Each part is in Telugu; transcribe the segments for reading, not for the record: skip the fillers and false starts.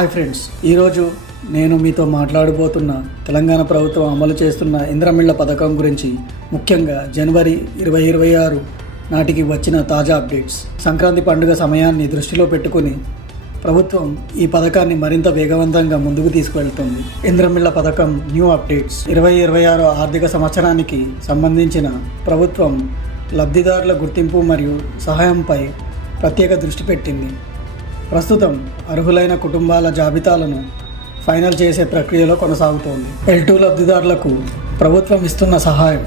హాయ్ ఫ్రెండ్స్, ఈరోజు నేను మీతో మాట్లాడబోతున్న తెలంగాణ ప్రభుత్వం అమలు చేస్తున్న ఇంద్రమిళ్ల పథకం గురించి, ముఖ్యంగా జనవరి 2026 నాటికి వచ్చిన తాజా అప్డేట్స్. సంక్రాంతి పండుగ సమయాన్ని దృష్టిలో పెట్టుకుని ప్రభుత్వం ఈ పథకాన్ని మరింత వేగవంతంగా ముందుకు తీసుకువెళ్తుంది. ఇంద్రమిళ్ల పథకం న్యూ అప్డేట్స్. 2026 ఆర్థిక సంవత్సరానికి సంబంధించిన ప్రభుత్వం లబ్ధిదారుల గుర్తింపు మరియు సహాయంపై ప్రత్యేక దృష్టి పెట్టింది. ప్రస్తుతం అర్హులైన కుటుంబాల జాబితాలను ఫైనల్ చేసే ప్రక్రియలో కొనసాగుతోంది. L2 లబ్ధిదారులకు ప్రభుత్వం ఇస్తున్న సహాయం.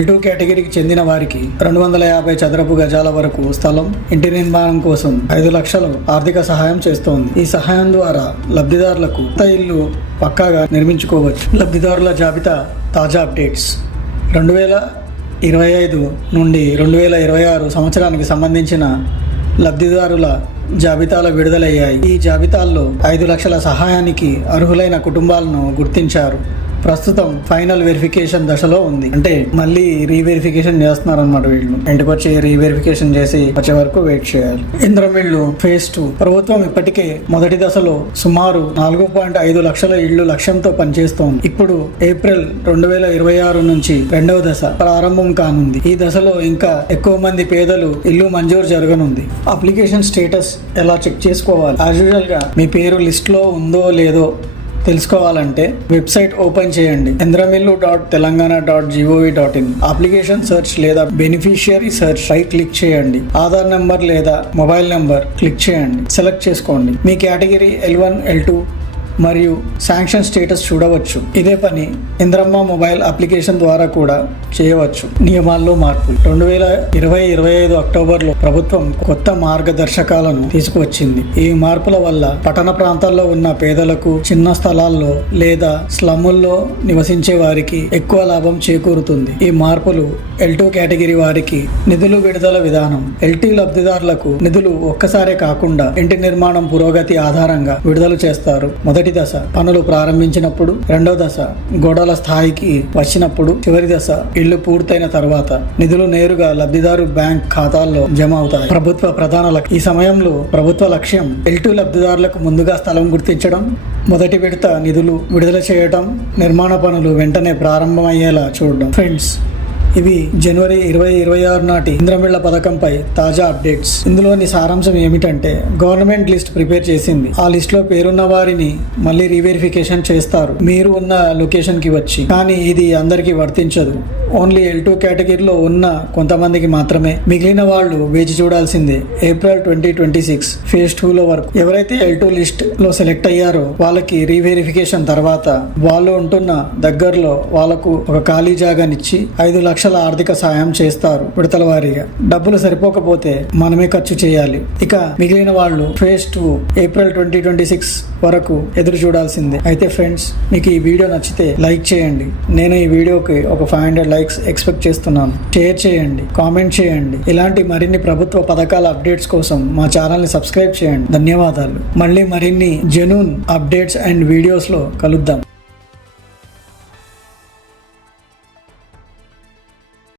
L2 కేటగిరీకి చెందిన వారికి 250 చదరపు గజాల వరకు స్థలం, ఇంటి నిర్మాణం కోసం 5 లక్షలు ఆర్థిక సహాయం చేస్తోంది. ఈ సహాయం ద్వారా లబ్ధిదారులకు కొత్త ఇల్లు పక్కాగా నిర్మించుకోవచ్చు. లబ్ధిదారుల జాబితా తాజా అప్డేట్స్. 2025 నుండి 2026 సంవత్సరానికి సంబంధించిన లబ్ధిదారుల జాబితాలు విడుదలయ్యాయి. ఈ జాబితాల్లో 5 లక్షల సహాయానికి అర్హులైన కుటుంబాలను గుర్తించారు. ప్రస్తుతం ఫైనల్ వెరిఫికేషన్ దశలో ఉంది. అంటే మళ్ళీ రీవెరిఫికేషన్ చేస్తున్నారు అన్నమాట. వీళ్ళు ఇంటికి వచ్చి రీవెరిఫికేషన్ చేసి వచ్చే వరకు వెయిట్ చేయాలి. ఇంద్రమిళ్లు ఫేజ్ 2. ప్రభుత్వం ఇప్పటికే మొదటి దశలో సుమారు 4.5 లక్షల ఇళ్లు లక్ష్యంతో పనిచేస్తోంది. ఇప్పుడు ఏప్రిల్ 2026 నుంచి రెండవ దశ ప్రారంభం కానుంది. ఈ దశలో ఇంకా ఎక్కువ మంది పేదలు ఇల్లు మంజూరు జరగనుంది. అప్లికేషన్ స్టేటస్ ఎలా చెక్ చేసుకోవాలి? యాజ్ యూజువల్ గా మీ పేరు లిస్ట్ లో ఉందో లేదో తెలుసుకోవాలంటే వెబ్సైట్ ఓపెన్ చేయండి. indramillu.telangana.gov.in. అప్లికేషన్ సెర్చ్ లేదా బెనిఫిషియరీ సెర్చ్ పై క్లిక్ చేయండి. ఆధార్ నెంబర్ లేదా మొబైల్ నెంబర్ క్లిక్ చేయండి. సెలెక్ట్ చేసుకోండి. మీ కేటగిరీ L1, L2 మరియు శాంక్షన్ స్టేటస్ చూడవచ్చు. ఇదే పని ఇంద్రమ్మ మొబైల్ అప్లికేషన్ ద్వారా కూడా చేయవచ్చు. నియమాల్లో మార్పులు. 2025 అక్టోబర్లో ప్రభుత్వం కొత్త మార్గదర్శకాలను తీసుకువచ్చింది. ఈ మార్పుల వల్ల పట్టణ ప్రాంతాల్లో ఉన్న పేదలకు, చిన్న స్థలాల్లో లేదా స్లమ్ముల్లో నివసించే వారికి ఎక్కువ లాభం చేకూరుతుంది. ఈ మార్పులు L2 కేటగిరీ వారికి నిధులు విడుదల విధానం. L2 లబ్ధిదారులకు నిధులు ఒక్కసారే కాకుండా ఇంటి నిర్మాణం పురోగతి ఆధారంగా విడుదల చేస్తారు. మొదటి దశ పనులు ప్రారంభించినప్పుడు, రెండవ దశ గోడల స్థాయికి వచ్చినప్పుడు, చివరి దశ ఇళ్లు పూర్తయిన తర్వాత నిధులు నేరుగా లబ్ధిదారు బ్యాంక్ ఖాతాల్లో జమ అవుతాయి. ప్రభుత్వ ప్రధాన లక్ష్యం. ఈ సమయంలో ప్రభుత్వ లక్ష్యం L2 లబ్ధిదారులకు ముందుగా స్థలం గుర్తించడం, మొదటి విడత నిధులు విడుదల చేయడం, నిర్మాణ పనులు వెంటనే ప్రారంభమయ్యేలా చూడడం. ఫ్రెండ్స్, ఇవి జనవరి 2026 నాటి ఇంద్రమిళ్ల పథకంపై తాజా అప్డేట్స్. ఇందులోని సారాంశం ఏమిటంటే, గవర్నమెంట్ లిస్ట్ ప్రిపేర్ చేసింది. ఆ లిస్ట్ లో పేరున్న వారిని మళ్ళీ రీవెరిఫికేషన్ చేస్తారు మీరు ఉన్న లొకేషన్ కి వచ్చి. కానీ ఇది అందరికీ వర్తించదు. ఓన్లీ L2 కేటగిరీలో ఉన్న కొంతమందికి మాత్రమే. మిగిలిన వాళ్ళు వేచి చూడాల్సిందే. ఏప్రిల్ 2026 ఫేజ్ 2 లో వరకు ఎవరైతే L2 లిస్ట్ లో సెలెక్ట్ అయ్యారో వాళ్ళకి రీవెరిఫికేషన్ తర్వాత వాళ్ళు ఉంటున్న దగ్గరలో వాళ్ళకు ఒక ఖాళీ జాగానిచ్చి 5 లక్షల ఆర్థిక సాయం చేస్తారు. విడతల వారీగా. డబ్బులు సరిపోకపోతే మనమే ఖర్చు చేయాలి. ఇక మిగిలిన వాళ్ళు ఫేజ్ 2 ఏప్రిల్ 2026 వరకు ఎదురు చూడాల్సిందే. అయితే ఫ్రెండ్స్, మీకు ఈ వీడియో నచ్చితే లైక్ చేయండి. నేను ఈ వీడియోకి ఒక 500 లైక్స్ ఎక్స్పెక్ట్ చేస్తున్నాను. షేర్ చేయండి, కామెంట్ చేయండి. ఇలాంటి మరిన్ని ప్రభుత్వ పథకాల అప్డేట్స్ కోసం మా ఛానల్ ని సబ్స్క్రైబ్ చేయండి. ధన్యవాదాలు. మళ్ళీ మరిన్ని జెన్యూన్ అప్డేట్స్ అండ్ వీడియోస్ లో కలుద్దాం.